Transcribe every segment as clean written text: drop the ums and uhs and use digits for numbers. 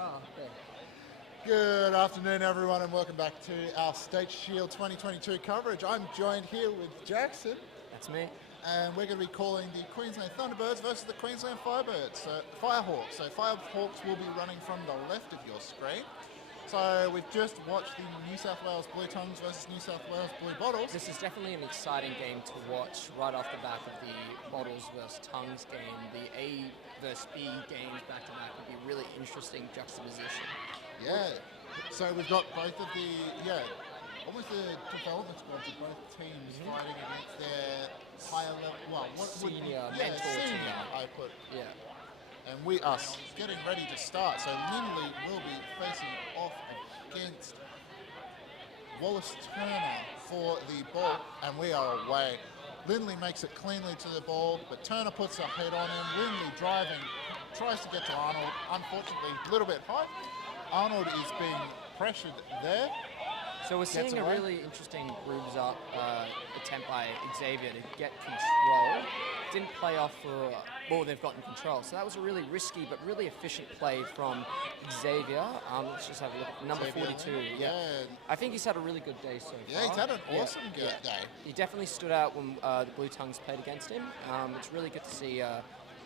Oh, okay. Good afternoon, everyone, and welcome back to our State Shield 2022 coverage. I'm joined here with Jackson, That's me. and we're going to be calling the Queensland Thunderbirds versus the Queensland Firehawks. So Firehawks will be running from the left of your screen. So we've just watched the New South Wales Blue Tongues versus New South Wales Blue Bottles. This is definitely an exciting game to watch right off the back of the Bottles versus Tongues game. The A versus B games back to back would be really interesting juxtaposition. Yeah. So we've got both of almost the development squads of both teams fighting against their higher level, Senior mentor team. team. Yeah. And we are getting ready to start. So Lindley will be facing off against Wallace Turner for the ball, and we are away. Lindley makes it cleanly to the ball, but Turner puts a head on him. Lindley driving, tries to get to Arnold. Unfortunately, a little bit high. Arnold is being pressured there. So we're seeing a really interesting grooves up attempt by Xavier to get control. Didn't play off for more they've gotten control. So that was a really risky but really efficient play from Xavier. Let's just have a look. Number Xavier 42. Yeah. I think he's had a really good day so far. Yeah, he's had an awesome day. He definitely stood out when the Blue Tongues played against him. It's really good to see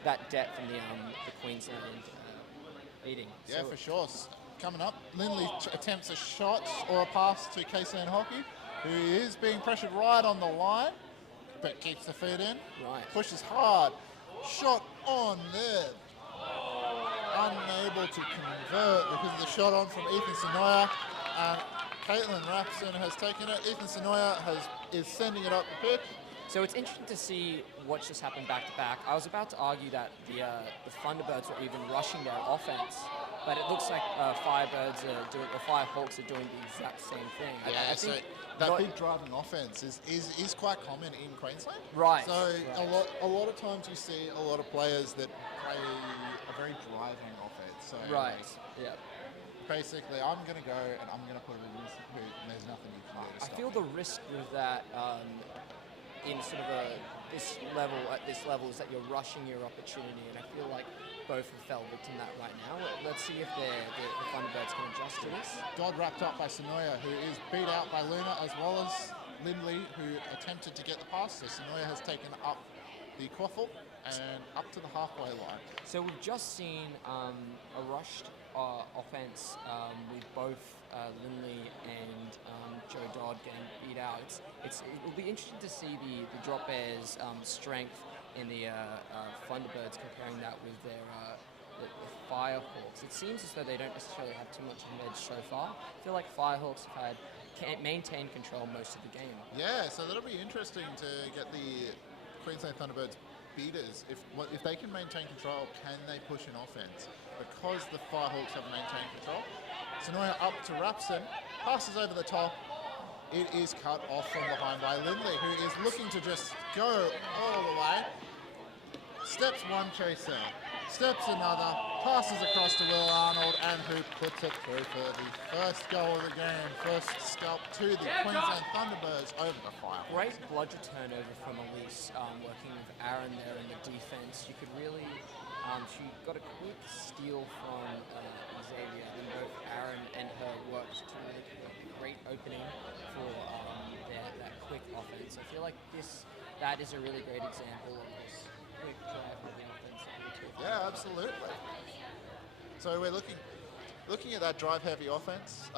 that depth in the Queensland beating. Yeah, for sure. Coming up, Lindley attempts a shot or a pass to Queensland Hockey, who is being pressured right on the line, but keeps the feet in. Right. Pushes hard. Shot on there. Unable to convert because of the shot on from Ethan Sonoya. And Caitlin Rapson has taken it. Ethan Sonoya is sending it up the pitch. So it's interesting to see watch this happen back to back. I was about to argue that the Thunderbirds were even rushing their offense, but it looks like Firehawks are doing the exact same thing. Yeah, I think that big driving offense is quite common in Queensland. Right. So right. a lot of times you see a lot of players that play a very driving offense. So right. Yeah. Basically, I'm going to go and I'm going to put a risk and there's nothing you can do to stop I feel me. the risk with that in sort of this level is that you're rushing your opportunity, and I feel like both have fell victim to that right now. Let's see if the Thunderbirds can adjust to this. Dodd wrapped up by Sonoya, who is beat out by Luna, as well as Lindley, who attempted to get the pass. So Sonoya has taken up the quaffle and up to the halfway line. So we've just seen a rushed offense with both Lindley and Joe Dodd getting beat out. It'll be interesting to see the Drop Bears' strength in the Thunderbirds, comparing that with their the Firehawks. It seems as though they don't necessarily have too much of an edge so far. I feel like Firehawks have can't maintain control most of the game. Yeah, so that'll be interesting to get the Queensland Thunderbirds beaters. If they can maintain control, can they push an offense? Because the Firehawks have maintained control. Sonoya up to Rapson, passes over the top. It is cut off from behind by Lindley, who is looking to just go all the way. Steps one chaser, steps another, passes across to Will Arnold, and who puts it through for the first goal of the game. First scalp to the Queensland Thunderbirds over the Firehawks. Great bludger turnover from Elise, working with Aaron there in the defense. You could really, she got a quick steal from Xavier, and both Aaron and her worked to make a great opening for that quick offense. I feel like that is a really great example of this quick drive of the offense. Yeah, absolutely. So we're looking at that drive-heavy offense.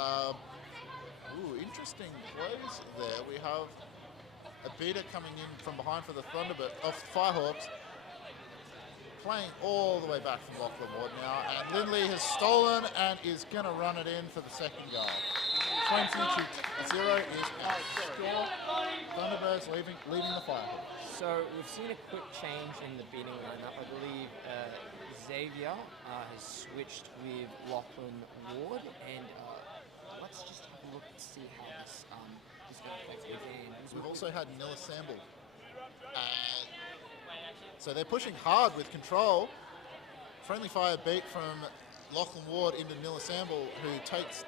Interesting plays there. We have a beater coming in from behind for the Firehawks, playing all the way back from Lachlan Ward now, and Lindley has stolen and is going to run it in for the second goal. 20-0 is our score. Thunderbirds leaving the Firehawks. So we've seen a quick change in the beating lineup. I believe Xavier has switched with Lachlan Ward, and let's just have a look and see how this is going to affect the game. We've also had Nilla Samble. So they're pushing hard with control. Friendly fire beat from Lachlan Ward into Nilla Samble, who takes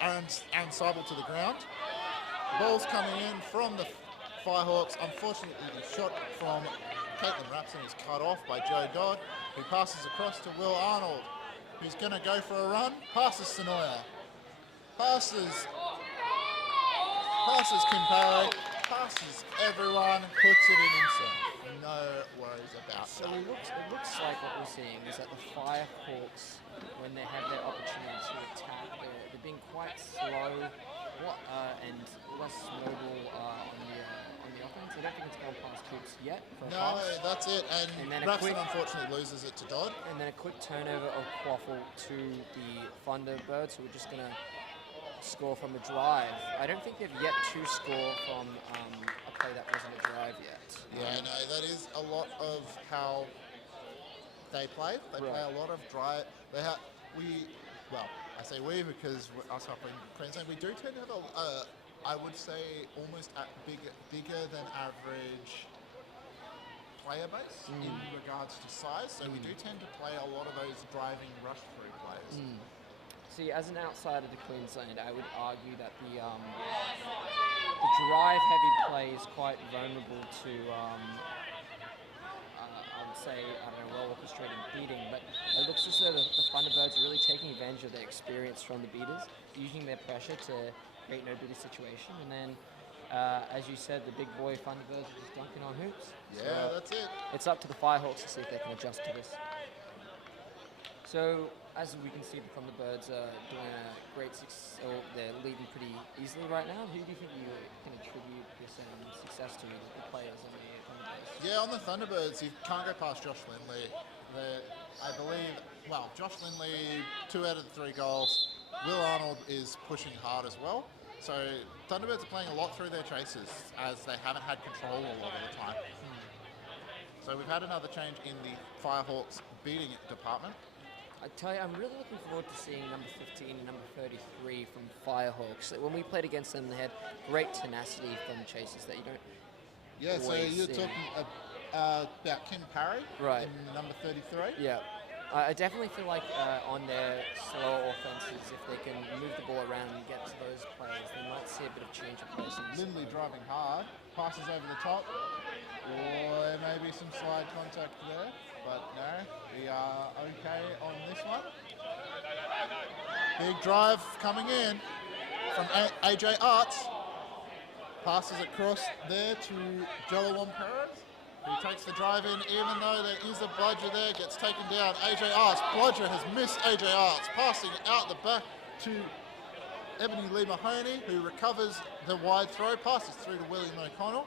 Aaron Seibel to the ground. Ball's coming in from the Firehawks. Unfortunately, the shot from Caitlin Rapson is cut off by Joe Dodd, who passes across to Will Arnold, who's going to go for a run. Passes Sonoya. Passes Kim Parry. Passes everyone. Puts it in himself. No worries about So that. it looks like what we're seeing is that the Firehawks, when they have their opportunity to attack, they're being quite slow and less mobile on the offense. I don't think it's gone past Hoops yet for a No, pass. that's it. And then a Braxton quick- unfortunately loses it to Dodd. And then a quick turnover of Quaffle to the Thunderbirds, who are just going to score from a drive. I don't think they've yet to score from a play that wasn't a drive yet. Yeah, no, that is a lot of how they play. They play a lot of drive. I say we because us up in Queensland, we do tend to have I would say almost bigger than average player base in regards to size. So we do tend to play a lot of those driving rush through players. See, as an outsider to Queensland, I would argue that the drive-heavy play is quite vulnerable to, I would say, well-orchestrated beating. But it looks as though the Thunderbirds are really taking advantage of their experience from the beaters, using their pressure to create no beater situation. And then, as you said, the big boy Thunderbirds are just dunking on Hoops. Yeah, that's it. It's up to the Firehawks to see if they can adjust to this. So, as we can see, the Thunderbirds are doing a great they're leading pretty easily right now. Who do you think you can attribute this success to, the players on the Thunderbirds? Yeah, on the Thunderbirds, you can't go past Josh Lindley. I believe, Josh Lindley, 2 out of the 3 goals. Will Arnold is pushing hard as well. So Thunderbirds are playing a lot through their chases as they haven't had control a lot of the time. So we've had another change in the Firehawks beating department. I tell you, I'm really looking forward to seeing number 15 and number 33 from Firehawks. When we played against them, they had great tenacity from chases that you don't. Yeah, so always you're see. talking about Kim Parry Right. in number 33. Yeah. I definitely feel like on their slower offenses, if they can move the ball around and get to those players, they might see a bit of change of pace. Lindley driving hard, passes over the top. Or maybe some slide contact there, but no, we are okay on this one. Big drive coming in from AJ Arts. Passes across there to Jalawan Perez, who takes the drive in, even though there is a bludger there, gets taken down. AJ Arts, bludger has missed AJ Arts, passing out the back to Ebony Lee Mahoney, who recovers the wide throw, passes through to William O'Connell,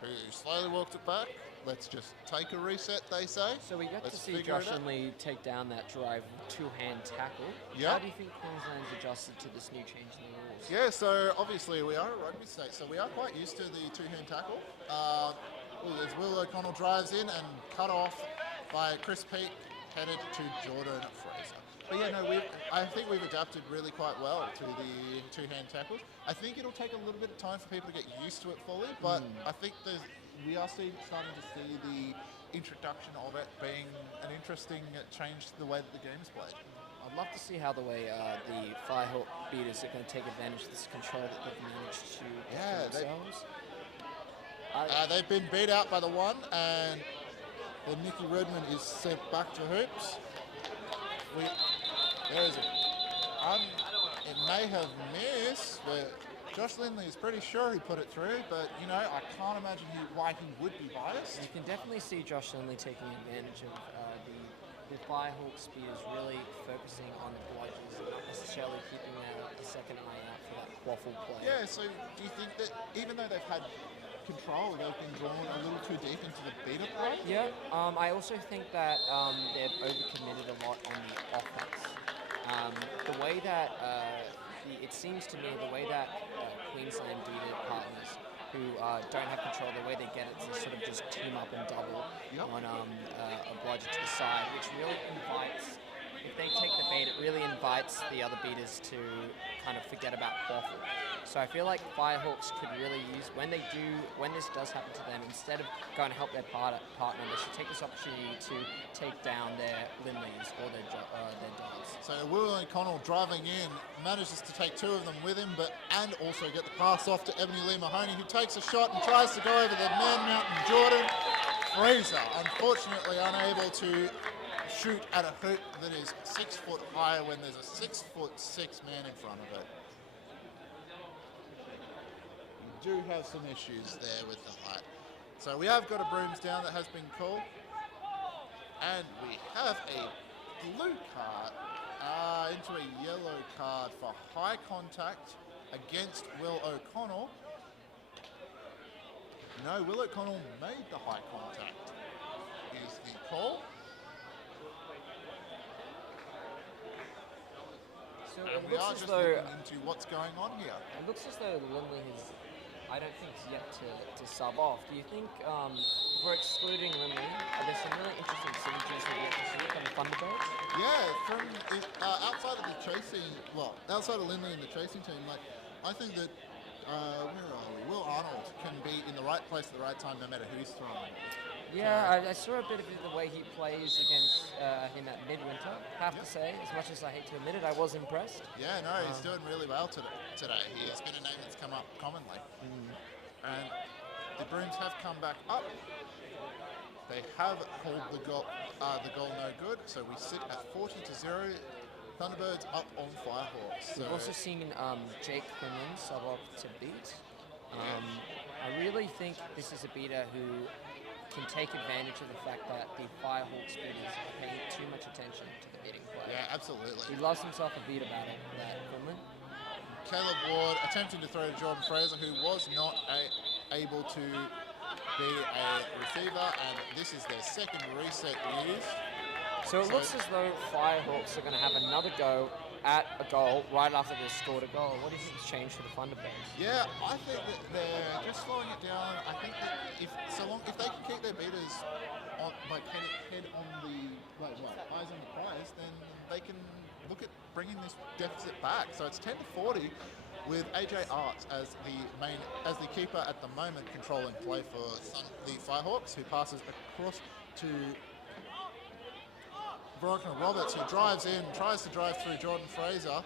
who slowly walked it back. Let's just take a reset, they say. So we got Let's to see figure it Josh out. Lindley take down that drive with two-hand tackle. Yeah. How do you think Queensland's adjusted to this new change in the rules? Yeah, so obviously we are a rugby state, so we are quite used to the two-hand tackle. As Will O'Connell drives in and cut off by Chris Peake, headed to Jordan Fraser. But yeah, no, I think we've adapted really quite well to the two-hand tackles. I think it'll take a little bit of time for people to get used to it fully, but I think we are starting to see the introduction of it being an interesting change to the way that the game is played. I'd love to see how the way the Firehawk beaters are going to take advantage of this control that they've managed to get to themselves. They've been beat out by the one, and then Nicky Redmond is sent back to Hoops. There is it. It may have missed, but Josh Lindley is pretty sure he put it through, but, I can't imagine why he would be biased. You can definitely see Josh Lindley taking advantage of the Firehawk speeders really focusing on the bludgers and not necessarily keeping a second eye out for that quaffle play. Yeah, so do you think that even though they've had control, they've been drawn a little too deep into the beater play? Yeah, I also think that they've overcommitted a lot on the offense. The way that, it seems to me, the way that Queensland beater partners who don't have control, the way they get it is sort of just team up and double on a bludger to the side, which really invites, if they take the bait, it really invites the other beaters to kind of forget about quaffle. So I feel like Firehawks could really use, when this does happen to them, instead of going to help their partner, they should take this opportunity to take down their Lindleys or their dogs. So Will O'Connell driving in, manages to take 2 of them with him, and also get the pass off to Ebony Lee Mahoney, who takes a shot and tries to go over the Man Mountain Jordan. Fraser, unfortunately unable to shoot at a hoop that is 6 foot high when there's a 6'6" man in front of it. We do have some issues there with the height. So we have got a brooms down that has been called. And we have a blue card into a yellow card for high contact against Will O'Connell. No, Will O'Connell made the high contact, is the call. So And it we looks are as just though looking into what's going on here. it looks as though Lindley has, I don't think, is yet to sub off. Do you think, for excluding Lindley, there's some really interesting synergies we'll get to see from the Thunderbirds? Yeah, from outside of the chasing, well, outside of Lindley and the chasing team, like I think that where are we? Will Arnold can be in the right place at the right time, no matter who's throwing. Yeah, I saw a bit of the way he plays against him at Midwinter. Have to say, as much as I hate to admit it, I was impressed. Yeah, no, he's doing really well today. He has been a name that's come up commonly. And the Brooms have come back up. They have called the goal no good, so we sit at 40-0. Thunderbirds up on Firehawks. So We've also seen Jake Quinlan sub off to beat. I really think this is a beater who can take advantage of the fact that the Firehawks beaters are paying too much attention to the beating play. yeah, absolutely. He loves himself a beat about it, that Quinlan. Caleb Ward attempting to throw to Jordan Fraser, who was not able to be a receiver, and this is their second reset used. So it looks as though Firehawks are going to have another go at a goal right after they've scored a goal. What do you think has changed for the Thunderbirds? Yeah, I think that they're just slowing it down. I think that if they can keep their beaters on, like head on the eyes on the prize, then they can look at bringing this deficit back. So it's 10-40 with AJ Arts as the keeper at the moment, controlling play for the Firehawks, who passes across to Veronica Roberts, who drives in, tries to drive through Jordan Fraser,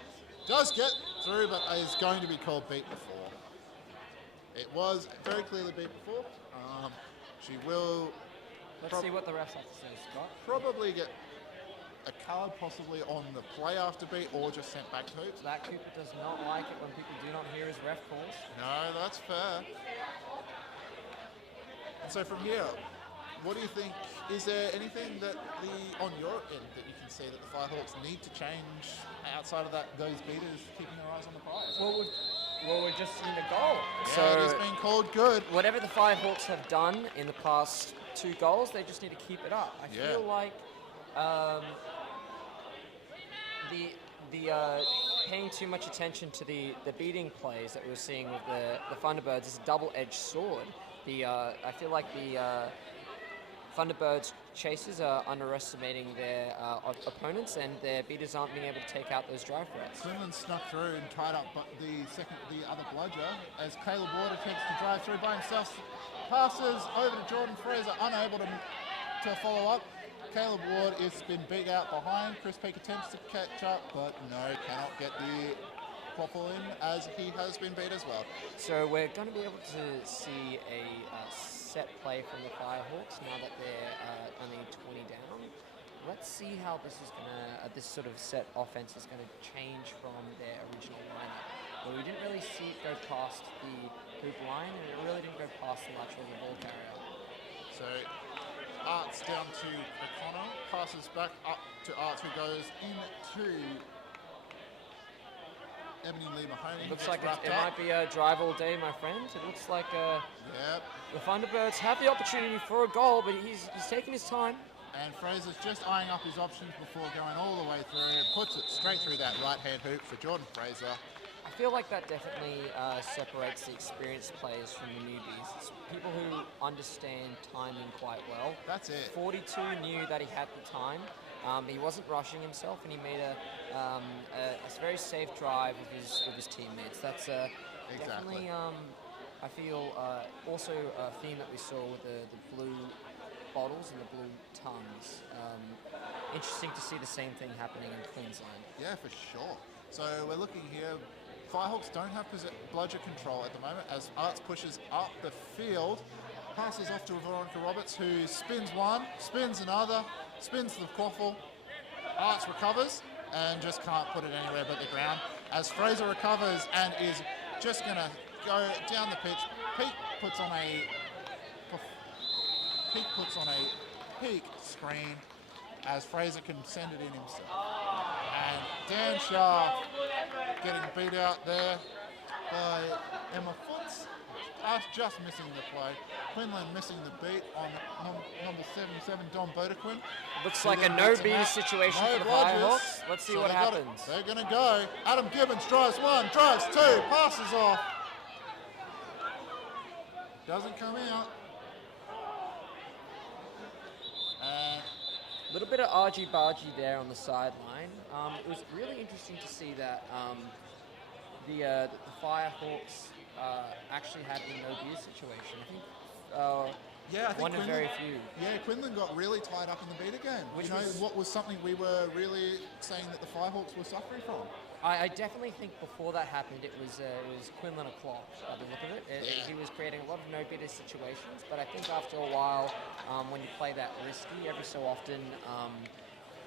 does get through, but is going to be called beat before. It was very clearly beat before. She will. Let's see what the refs have to say, Scott. Probably get a card, possibly on the play after beat, or just sent back to hoops. That Cooper does not like it when people do not hear his ref calls. No, that's fair. And so from here, what do you think? Is there anything that on your end that you can see that the Firehawks need to change outside of those beaters keeping their eyes on the prize? Well, we've just seen the goal. Yeah, So it has been called good. whatever the Firehawks have done in the past 2 goals, they just need to keep it up. I Yeah. feel like the paying too much attention to the beating plays that we're seeing with the Thunderbirds is a double-edged sword. I feel like the Thunderbirds chasers are underestimating their opponents, and their beaters aren't being able to take out those drive threats. Quinlan snuck through and tied up the other bludger as Caleb Ward attempts to drive through by himself. Passes over to Jordan Fraser, unable to follow up. Caleb Ward has been beat out behind. Chris Peake attempts to catch up, but no, cannot get the popple in as he has been beat as well. So we're going to be able to see a set play from the Firehawks now that they're only 20 down. Let's see how this is gonna this sort of set offense is gonna change from their original lineup. Well, we didn't really see it go past the hoop line, and it really didn't go past the lateral of the ball carrier. So Arts down to O'Connor, passes back up to Arts, who goes into Ebony Lee Mahoney. Looks gets like wrapped it up. might be a drive all day, my friend. It looks like Yep. the Thunderbirds have the opportunity for a goal, but he's taking his time. And Fraser's just eyeing up his options before going all the way through and puts it straight through that right-hand hoop for Jordan Fraser. I feel like that definitely separates the experienced players from the newbies. It's people who understand timing quite well. That's it. 42 knew that he had the time. He wasn't rushing himself, and he made a very safe drive with his teammates. That's definitely, I feel, also a theme that we saw with the blue bottles and the blue tongues. Interesting to see the same thing happening in Queensland. Yeah, for sure. So we're looking here. Firehawks don't have bludger control at the moment as Arts pushes up the field. Passes off to Veronica Roberts, who spins one, spins another, spins the quaffle. Arts recovers and just can't put it anywhere but the ground. As Fraser recovers and is just going to go down the pitch, Pete puts on a peak screen as Fraser can send it in himself. And Dan Shah getting beat out there by Emma Foots. Us just missing the play. Quinlan missing the beat on number 77, Don Bodequin. Looks like a no-beat situation for the Firehawks. Let's see what happens. They're going to go. Adam Gibbons drives one, drives two, passes off. Doesn't come out. A little bit of argy-bargy there on the sideline. It was really interesting to see that the Firehawks actually had the no-beer situation. I think one of very few. Yeah, Quinlan got really tied up in the beat again. Which what was something we were really saying that the Firehawks were suffering from. I definitely think before that happened, it was Quinlan o'clock by the look of it. He was creating a lot of no-bidder situations, but I think after a while, when you play that risky, every so often,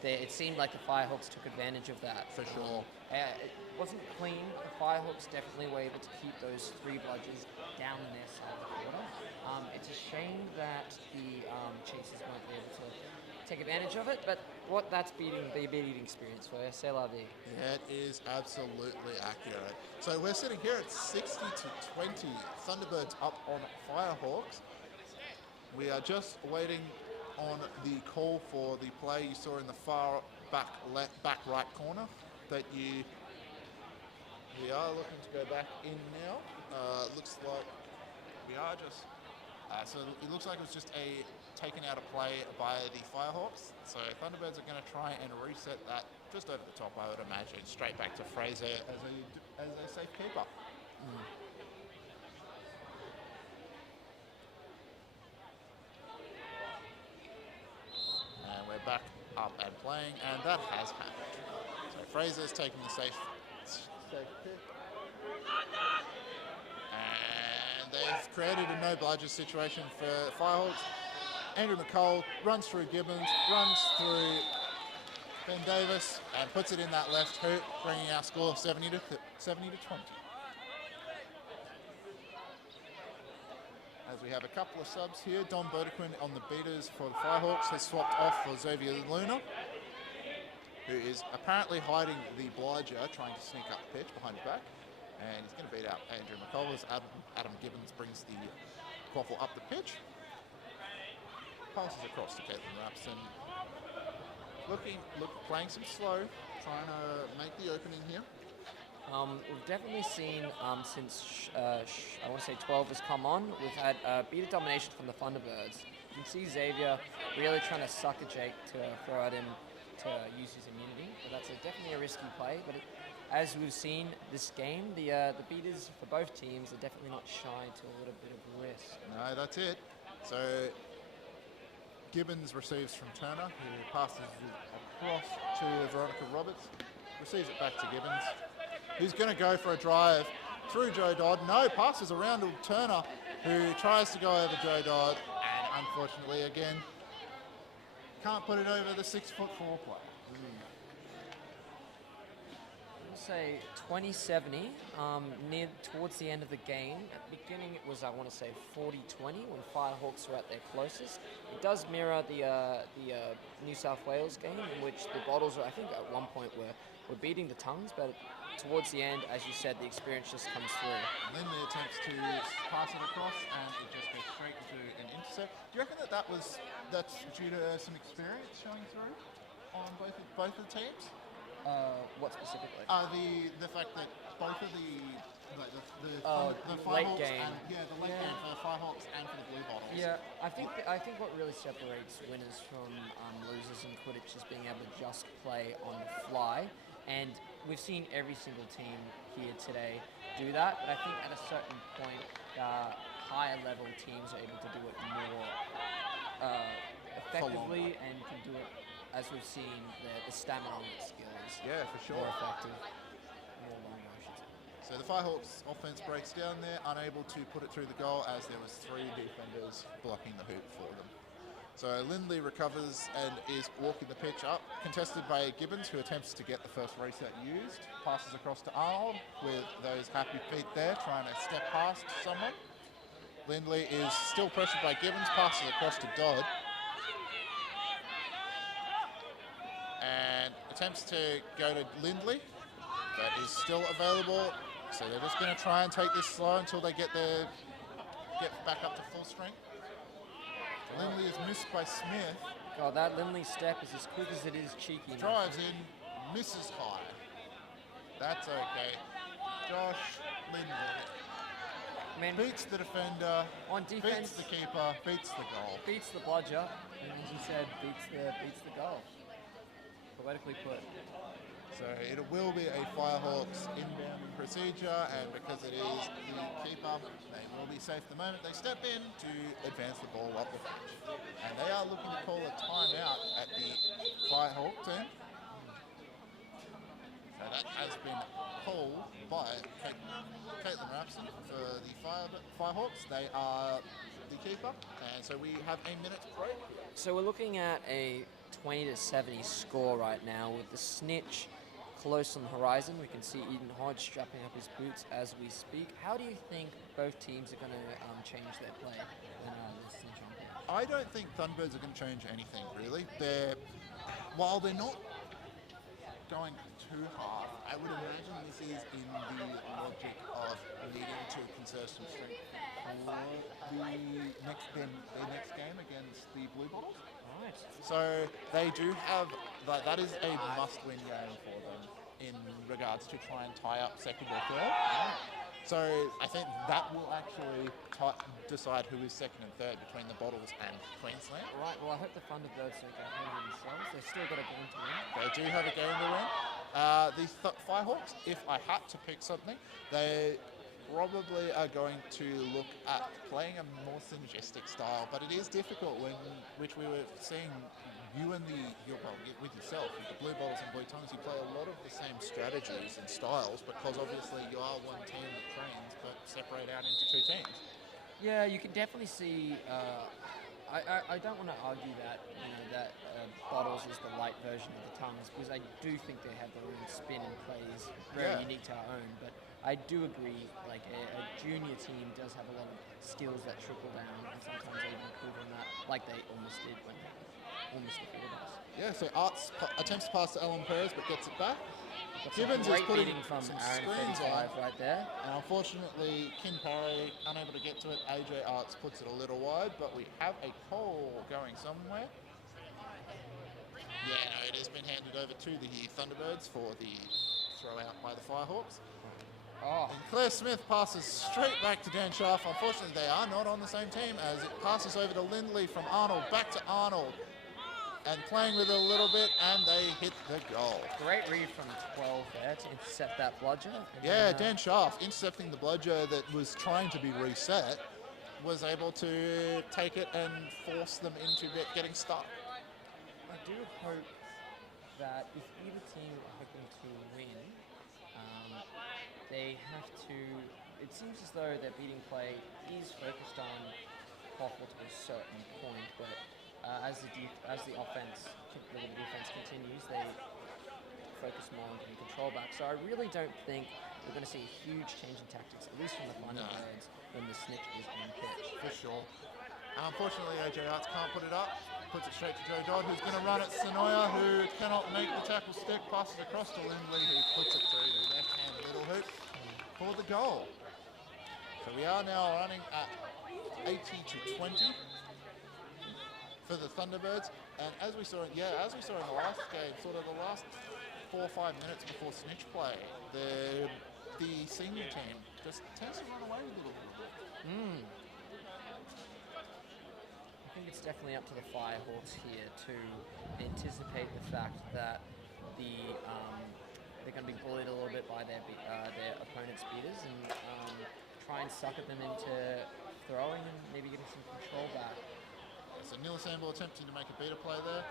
it seemed like the Firehawks took advantage of that. For sure. It wasn't clean. The Firehawks definitely were able to keep those three bludgers down in their side of the quarter. It's a shame that the Chasers weren't able to take advantage of it, but that's the beating experience for C'est la vie. Yeah, it is absolutely accurate. So we're sitting here at 60 to 20. Thunderbirds up on Firehawks. We are just waiting on the call for the play you saw in the far back right corner. But we are looking to go back in now. Looks like we are just. So it looks like it was just taken out of play by the Firehawks. So Thunderbirds are going to try and reset that just over the top, I would imagine, straight back to Fraser as a safe keeper. And we're back up and playing, and that has happened. So Fraser's taking the safe kick. And they've created a no-bludger situation for Firehawks. Andrew McCall runs through Gibbons, runs through Ben Davis, and puts it in that left hoop, bringing our score 70 to 20. As we have a couple of subs here, Don Bodequin on the beaters for the Firehawks has swapped off for Xavier Luna, who is apparently hiding the bludger, trying to sneak up the pitch behind his back. And he's going to beat out Andrew McCall as Adam Gibbons brings the quaffle up the pitch. Passes across to Caitlin Rapson. Playing some slow, trying to make the opening here. We've definitely seen since I want to say 12 has come on, we've had beater domination from the Thunderbirds. You can see Xavier really trying to sucker Jake to throw at him to use his immunity, but that's definitely a risky play. But as we've seen this game, the beaters for both teams are definitely not shy to a little bit of risk. No, that's it. So Gibbons receives from Turner, who passes it across to Veronica Roberts, receives it back to Gibbons, who's going to go for a drive through Joe Dodd. No, passes around to Turner, who tries to go over Joe Dodd, and unfortunately again can't put it over the 6'4" player. Say 2070 near towards the end of the game. At the beginning it was, I want to say, 40-20 when Firehawks were at their closest. It does mirror the New South Wales game, in which the Bottles, I think at one point were beating the Tongues, but towards the end, as you said, the experience just comes through. Lindley attempts to pass it across and it just goes straight into an intercept. Do you reckon that's due to some experience showing through on both of the teams? What specifically? The fact that both of the late Firehawks game. the late game for the Firehawks and for the Blue Bottles. Yeah, I think what really separates winners from losers in Quidditch is being able to just play on the fly, and we've seen every single team here today do that. But I think at a certain point, higher level teams are able to do it more effectively and can do it, as we've seen, the stamina on its skills. Yeah, for sure. More effective, more longer, I should say. So the Firehawks offense breaks down there, unable to put it through the goal as there was 3 defenders blocking the hoop for them. So Lindley recovers and is walking the pitch up, contested by Gibbons, who attempts to get the first reset used. Passes across to Arnold with those happy feet there, trying to step past someone. Lindley is still pressured by Gibbons, passes across to Dodd. And attempts to go to Lindley, but is still available. So they're just going to try and take this slow until they get back up to full strength. Lindley is missed by Smith. God, that Lindley step is as quick as it is cheeky. Drives in, misses high. That's okay. Josh Lindley beats the defender, on defense, beats the keeper, beats the goal. Beats the bludger, and as you said, beats the goal. Poetically put. So it will be a Firehawks inbounding procedure, and because it is the keeper, they will be safe the moment they step in to advance the ball up the pitch. And they are looking to call a timeout at the Firehawks end. So that has been called by Caitlin Rapson for the Firehawks. They are the keeper, and so we have a minute break. So we're looking at a 20-70 score right now with the snitch close on the horizon. We can see Eden Hodge strapping up his boots as we speak. How do you think both teams are going to change their play when the snitch on pitch? I don't think Thunderbirds are going to change anything, really. While they're not going too hard, I would imagine this is in the logic of needing to conserve some strength for their next game against the Blue Bottles. Right. So they do have, that is a must-win game for them in regards to try and tie up second or third. So I think that will actually decide who is second and third between the Bottles and Queensland. Right, well I hope the Thunderbirds don't get ahead of themselves. They've still got a game to win. They do have a game to win. The Firehawks, if I had to pick something, they probably are going to look at playing a more synergistic style, but it is difficult which we were seeing you and with yourself, with the Blue Bottles and Blue Tongues, you play a lot of the same strategies and styles because obviously you are one team that trains but separate out into 2 teams. Yeah, you can definitely see. I don't want to argue that Bottles is the light version of the Tongues because I do think they have their own spin and plays very unique to our own. But I do agree, like a junior team does have a lot of skills that trickle down, and sometimes they even improve on that, like they almost did when they almost defeated us. Yeah, so Arts attempts to pass to Alan Perez but gets it back. Gibbons is putting from some Aaron screens on right there. And unfortunately, Kin Parry unable to get to it. AJ Arts puts it a little wide, but we have a call going somewhere. Yeah, no, it has been handed over to the Thunderbirds for the throw out by the Firehawks. Oh. And Claire Smith passes straight back to Dan Schaff. Unfortunately, they are not on the same team as it passes over to Lindley from Arnold, back to Arnold. And playing with it a little bit, and they hit the goal. Great read from 12 there to intercept that bludger. Yeah, Dan Schaff, intercepting the bludger that was trying to be reset, was able to take it and force them into getting stuck. I do hope that if either team are hoping to win, they have to. It seems as though their beating play is focused on Hoffel to a certain point, but as the offense, the defense continues, they focus more on getting control back. So I really don't think we're going to see a huge change in tactics, at least from the Thunderbirds, when the snitch is on pitch. For sure. Unfortunately, AJ Arts can't put it up. Puts it straight to Joe Dodd, who's going to run at Sonoya, who cannot make the tackle stick. Passes across to Lindley, who puts it through the left-hand middle hoop for the goal. So we are now running at 80-20 for the Thunderbirds. And as we saw in the last game, sort of the last 4 or 5 minutes before snitch play, the senior team just tends to run away with it a little bit. I think it's definitely up to the Firehawks here to anticipate the fact that they're going to be bullied a little bit by their opponent's beaters and try and sucker them into throwing and maybe getting some control back. So Nila Sambo attempting to make a beater play there.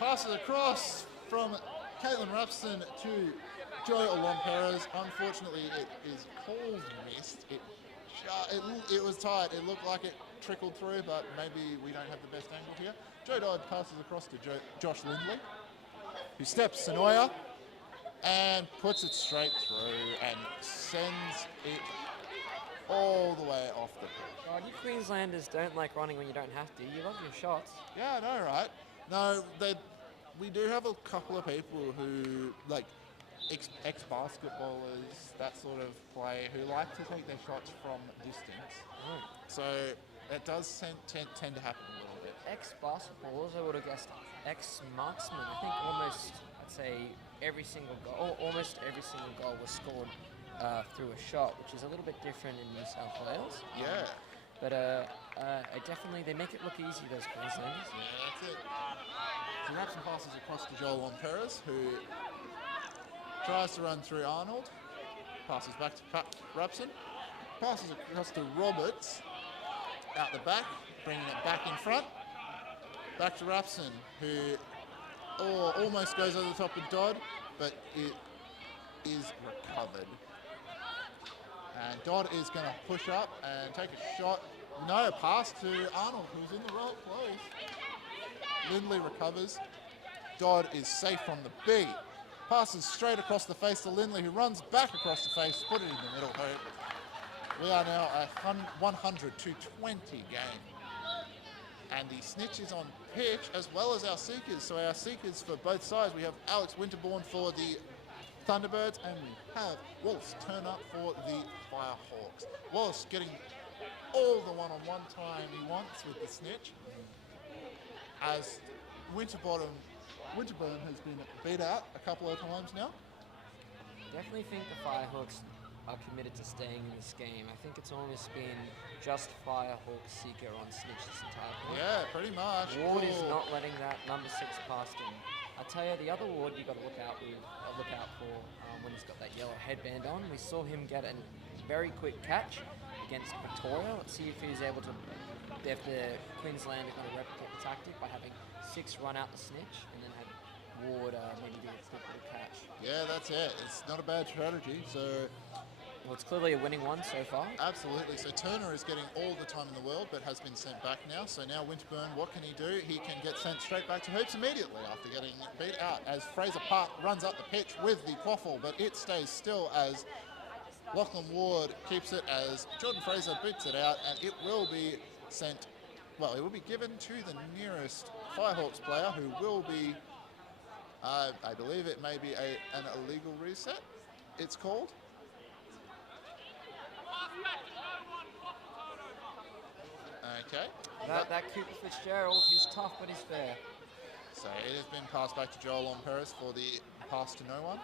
Passes across from Caitlin Rapson to Joe Alon-Perez. Unfortunately, it is called missed. It was tight. It looked like it trickled through, but maybe we don't have the best angle here. Joe Dodd passes across to Josh Lindley, who steps Sonoya and puts it straight through and sends it all the way off the pitch. God, you Queenslanders don't like running when you don't have to. You love your shots. Yeah, I know, right? No, we do have a couple of people who, like, ex-basketballers, that sort of play, who like to take their shots from distance. Mm. So it does tend to happen a little bit. Ex-basketballers, I would have guessed ex-marksmen. I think almost, I'd say, almost every single goal was scored through a shot, which is a little bit different in New South Wales. Yeah. But definitely, they make it look easy, those Queenslanders. Yeah, that's it. So Rapson passes across to Joel Alon-Perez, who tries to run through Arnold. Passes back to Rapson. Passes across to Roberts. Out the back, bringing it back in front. Back to Rapson, who almost goes over the top of Dodd, but it is recovered. And Dodd is going to push up and take a shot. No, pass to Arnold, who's in the right place. Lindley recovers. Dodd is safe from the B. Passes straight across the face to Lindley, who runs back across the face, put it in the middle. We are now a 100 to 20 game. And the snitch is on pitch, as well as our seekers. So our seekers for both sides, we have Alex Winterbourne for the Thunderbirds, and we have Wallace turn up for the Firehawks. Wallace getting all the one-on-one time he wants with the snitch, as Winterbourne has been beat out a couple of times now. Definitely think the Firehawks are committed to staying in this game. I think it's almost been just Firehawk Seeker on Snitch this entire point. Yeah, pretty much. Ward is not letting that number 6 past him. I tell you, the other Ward you got to look out for when he's got that yellow headband on. We saw him get a very quick catch against Victoria. Let's see if he's able to. If the Queensland are going to replicate the tactic by having 6 run out the snitch and then have Ward maybe do a quick little catch. Yeah, that's it. It's not a bad strategy. So. Well, it's clearly a winning one so far. Absolutely. So Turner is getting all the time in the world, but has been sent back now. So now Winterbourne, what can he do? He can get sent straight back to hoops immediately after getting beat out, as Fraser Park runs up the pitch with the quaffle, but it stays still as Lachlan Ward keeps it, as Jordan Fraser boots it out, and it will be sent, well, it will be given to the nearest Firehawks player, who will be, I believe it may be an illegal reset, it's called. Okay. That Cooper Fitzgerald, he's tough, but he's fair. So it has been passed back to Joe Alon-Perez for the pass to no one.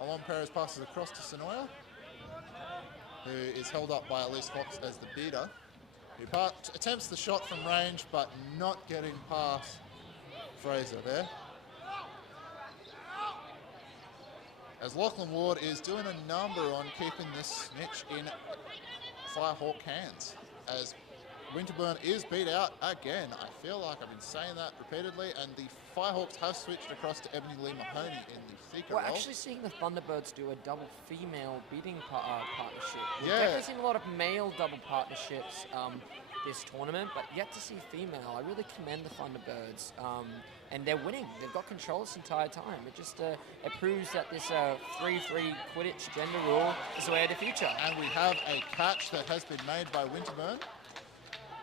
Alon-Perez passes across to Sonoya, who is held up by Elise Fox as the beater, who attempts the shot from range, but not getting past Fraser there. As Lachlan Ward is doing a number on keeping this snitch in Firehawk hands, as Winterbourne is beat out again. I feel like I've been saying that repeatedly, and the Firehawks have switched across to Ebony Lee Mahoney in the seeker role. We're actually seeing the Thunderbirds do a double female beating partnership. We've Yeah. definitely seen a lot of male double partnerships this tournament, but yet to see female. I really commend the Thunderbirds, and they're winning. They've got control this entire time. It just it proves that this 3-3 Quidditch gender rule is the way of the future. And we have a catch that has been made by Winterbourne.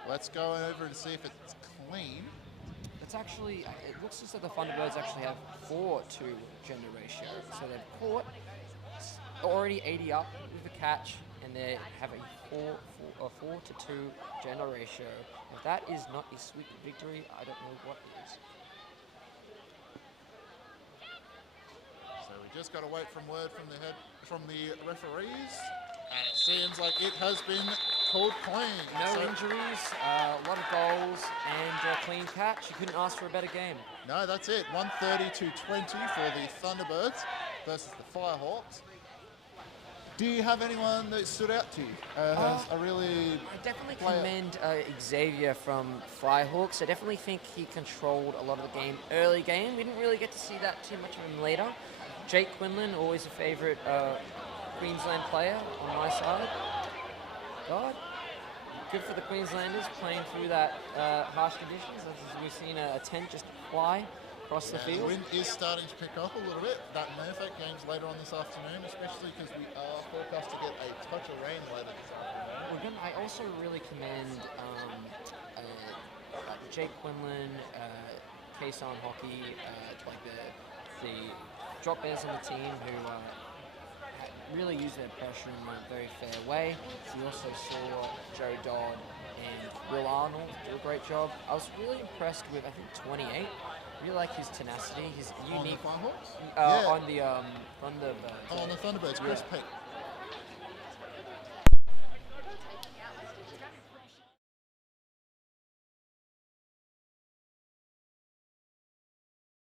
Let's go over and see if it's clean. It's actually, it looks as though the Thunderbirds actually have 4-2 gender ratio. So they've caught already 80 up with the catch, and they have a 4-2 gender ratio. If that is not a sweet victory, I don't know what is. So we just got to wait for word from the referees, and it seems like it has been called clean. No injuries, a lot of goals, and a clean catch. You couldn't ask for a better game. No, that's it. 130-20 for the Thunderbirds versus the Firehawks. Do you have anyone that stood out to you as a really I definitely player? commend Xavier from Firehawks. I definitely think he controlled a lot of the game early game. We didn't really get to see that too much of him later. Jake Quinlan, always a favourite Queensland player on my side. God, good for the Queenslanders playing through that harsh conditions. As we've seen a tent just fly across the The field. wind is starting to pick up a little bit. That Norfolk game's later on this afternoon, especially because we are forecast to get a touch of rain later this afternoon. I also really commend Jake Quinlan, Kason Hockey, like the drop bears on the team who really used their pressure in a very fair way. We also saw Joe Dodd and Will Arnold do a great job. I was really impressed with, I think, 28. Really like his tenacity, his On the unique Firehawks? on the Thunderbirds. Oh, on the Thunderbirds, Chris Peake.